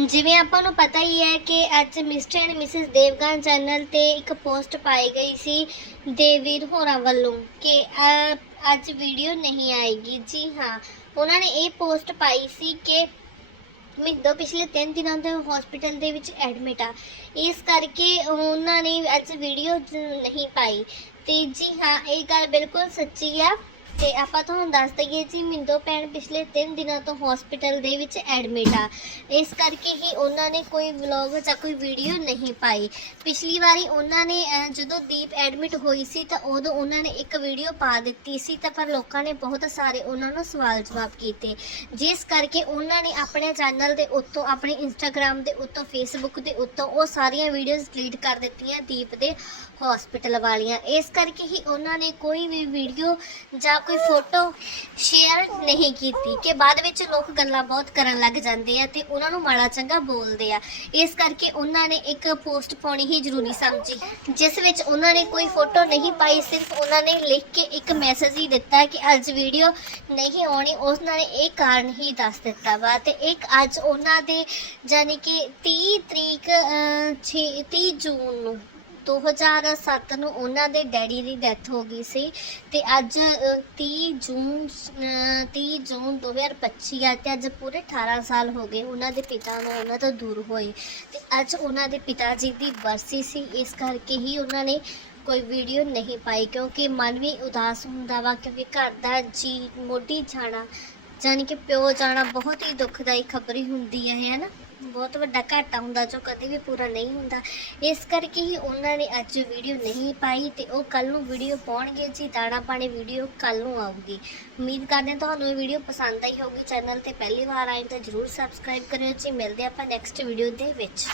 ਜਿਵੇਂ ਆਪਾਂ ਨੂੰ ਪਤਾ ਹੀ ਹੈ ਕਿ ਅੱਜ mister and missus Devgan channel ਤੇ ਇੱਕ ਪੋਸਟ ਪਾਈ ਗਈ ਸੀ ਦੇਵੀਰ ਹੋਰਾਂ ਵੱਲੋਂ ਕਿ ਅੱਜ ਵੀਡੀਓ ਨਹੀਂ ਆਏਗੀ। ਜੀ ਹਾਂ, ਉਹਨਾਂ ਨੇ ਇਹ ਪੋਸਟ ਪਾਈ ਸੀ ਕਿ ਮਿੰਦੋ ਪਿਛਲੇ 3 ਦਿਨਾਂ ਤੋਂ ਹਸਪੀਟਲ ਦੇ ਵਿੱਚ ਐਡਮਿਟ ਆ। ਇਸ ਕਰਕੇ ਉਹਨਾਂ ਨੇ ਅੱਜ ਵੀਡੀਓ ਨਹੀਂ ਪਾਈ। ਤੇ ਜੀ ਹਾਂ, ਇਹ ਗੱਲ ਬਿਲਕੁਲ ਸੱਚੀ ਆ। ਤੇ ਆਪਾਂ ਤੁਹਾਨੂੰ ਦੱਸ ਦਈਏ ਜੀ, ਮਿੰਦੋ ਭੈਣ ਪਿਛਲੇ 3 ਦਿਨਾਂ ਤੋਂ ਹਸਪੀਟਲ ਦੇ ਵਿੱਚ ਐਡਮਿਟ ਆ। ਇਸ ਕਰਕੇ ਹੀ ਉਹਨਾਂ ਨੇ ਕੋਈ ਵਲੌਗ ਜਾਂ ਕੋਈ ਵੀਡੀਓ ਨਹੀਂ ਪਾਈ। ਪਿਛਲੀ ਵਾਰੀ ਉਹਨਾਂ ਨੇ ਜਦੋਂ ਦੀਪ ਐਡਮਿਟ ਹੋਈ ਸੀ, ਤਾਂ ਉਦੋਂ ਉਹਨਾਂ ਨੇ ਇੱਕ ਵੀਡੀਓ ਪਾ ਦਿੱਤੀ ਸੀ, ਤਾਂ ਪਰ ਲੋਕਾਂ ਨੇ ਬਹੁਤ ਸਾਰੇ ਉਹਨਾਂ ਨੂੰ ਸਵਾਲ ਜਵਾਬ ਕੀਤੇ। ਜਿਸ ਕਰਕੇ ਉਹਨਾਂ ਨੇ ਆਪਣੇ ਚੈਨਲ ਦੇ ਉੱਤੋਂ, ਆਪਣੇ ਇੰਸਟਾਗ੍ਰam ਦੇ ਉੱਤੋਂ ਫੇਸਬੁੱਕ ਦੇ ਉੱਤੋਂ ਉਹ ਸਾਰੀਆਂ ਵੀਡੀਓਜ਼ ਡਿਲੀਟ ਕਰ ਦਿੱਤੀਆਂ ਦੀਪ ਦੇ ਹਸਪੀਟਲ ਵਾਲੀਆਂ। ਇਸ ਕਰਕੇ ਹੀ ਉਹਨਾਂ ਨੇ ਕੋਈ ਵੀ ਵੀਡੀਓ ਜਾਂ ਕੋਈ ਫੋਟੋ ਸ਼ੇਅਰ ਨਹੀਂ ਕੀਤੀ ਕਿ ਬਾਅਦ ਵਿੱਚ ਲੋਕ ਗੱਲਾਂ ਬਹੁਤ ਕਰਨ ਲੱਗ ਜਾਂਦੇ ਆ ਤੇ ਉਹਨਾਂ ਨੂੰ ਮਾੜਾ ਚੰਗਾ ਬੋਲਦੇ ਆ। ਇਸ ਕਰਕੇ ਉਹਨਾਂ ਨੇ ਇੱਕ ਪੋਸਟ ਪਾਉਣੀ ਹੀ ਜ਼ਰੂਰੀ ਸਮਝੀ ਜਿਸ ਵਿੱਚ ਉਹਨਾਂ ਨੇ ਕੋਈ ਫੋਟੋ ਨਹੀਂ ਪਾਈ ਸਿਰਫ ਉਹਨਾਂ ਨੇ ਲਿਖ ਕੇ ਇੱਕ ਮੈਸੇਜ ਹੀ ਦਿੱਤਾ ਕਿ ਅੱਜ ਵੀਡੀਓ ਨਹੀਂ ਆਉਣੀ। ਉਹਨਾਂ ਨੇ ਇਹ ਕਾਰਨ ਹੀ ਦੱਸ ਦਿੱਤਾ ਵਾ ਤੇ ਇੱਕ ਅੱਜ ਉਹਨਾਂ ਦੇ ਯਾਨੀ ਕਿ 30 ਤਰੀਕ ਅਹ, ਛੇ 30 ਜੂਨ ਨੂੰ 2007 ਨੂੰ ਉਹਨਾਂ ਦੇ ਡੈਡੀ ਦੀ ਡੈਥ ਹੋ ਗਈ ਸੀ ਤੇ ਅੱਜ ਅਹ, 30 ਜੂਨ ਅਹ, 30 ਜੂਨ 2025 ਆ ਤੇ ਅੱਜ ਪੂਰੇ 18 ਸਾਲ ਹੋ ਗਏ ਉਹਨਾਂ ਦੇ ਪਿਤਾ ਨੂੰ ਉਹਨਾਂ ਤੋਂ ਦੂਰ ਹੋਏ। ਤੇ ਅੱਜ ਉਹਨਾਂ ਦੇ ਪਿਤਾ ਜੀ ਦੀ ਬਰਸੀ ਸੀ ਇਸ ਕਰਕੇ ਹੀ ਉਹਨਾਂ ਨੇ ਕੋਈ ਵੀਡੀਓ ਨਹੀਂ ਪਾਈ ਕਿਉਂਕਿ ਮਨ ਵੀ ਉਦਾਸ ਹੁੰਦਾ ਵਾ ਕਿਉਂਕਿ ਘਰ ਦਾ ਜੀ ਮੋਢੀ ਜਾਣਾ ਜਾਣੀ ਕਿ ਪਿਓ ਜਾਣਾ ਬਹੁਤ ਹੀ ਦੁਖਦਾਈ ਖਬਰ ਹੀ ਹੁੰਦੀ ਹੈ ਹੈ ਨਾ? ਬਹੁਤ ਵੱਡਾ ਘਾਟਾ ਹੁੰਦਾ ਜੋ ਕਦੇ ਵੀ ਪੂਰਾ ਨਹੀਂ ਹੁੰਦਾ। ਇਸ ਕਰਕੇ ਹੀ ਉਹਨਾਂ ਨੇ ਅੱਜ ਵੀਡੀਓ ਨਹੀਂ ਪਾਈ ਤੇ ਉਹ ਕੱਲ ਨੂੰ ਵੀਡੀਓ ਪਾਉਣਗੇ ਜੀ, ਦਾਣਾ ਪਾਣੀ ਵੀਡੀਓ ਕੱਲ ਨੂੰ ਆਊਗੀ। ਉਮੀਦ ਕਰਦੇ ਹਾਂ ਤੁਹਾਨੂੰ ਇਹ ਵੀਡੀਓ ਪਸੰਦ ਆਈ ਹੋਊਗੀ। ਚੈਨਲ ਤੇ ਪਹਿਲੀ ਵਾਰ ਆਏ ਤਾਂ ਜਰੂਰ ਸਬਸਕ੍ਰਾਈਬ ਕਰਿਓ ਜੀ। ਮਿਲਦੇ ਆਪਾਂ ਨੈਕਸਟ ਵੀਡੀਓ ਦੇ ਵਿੱਚ।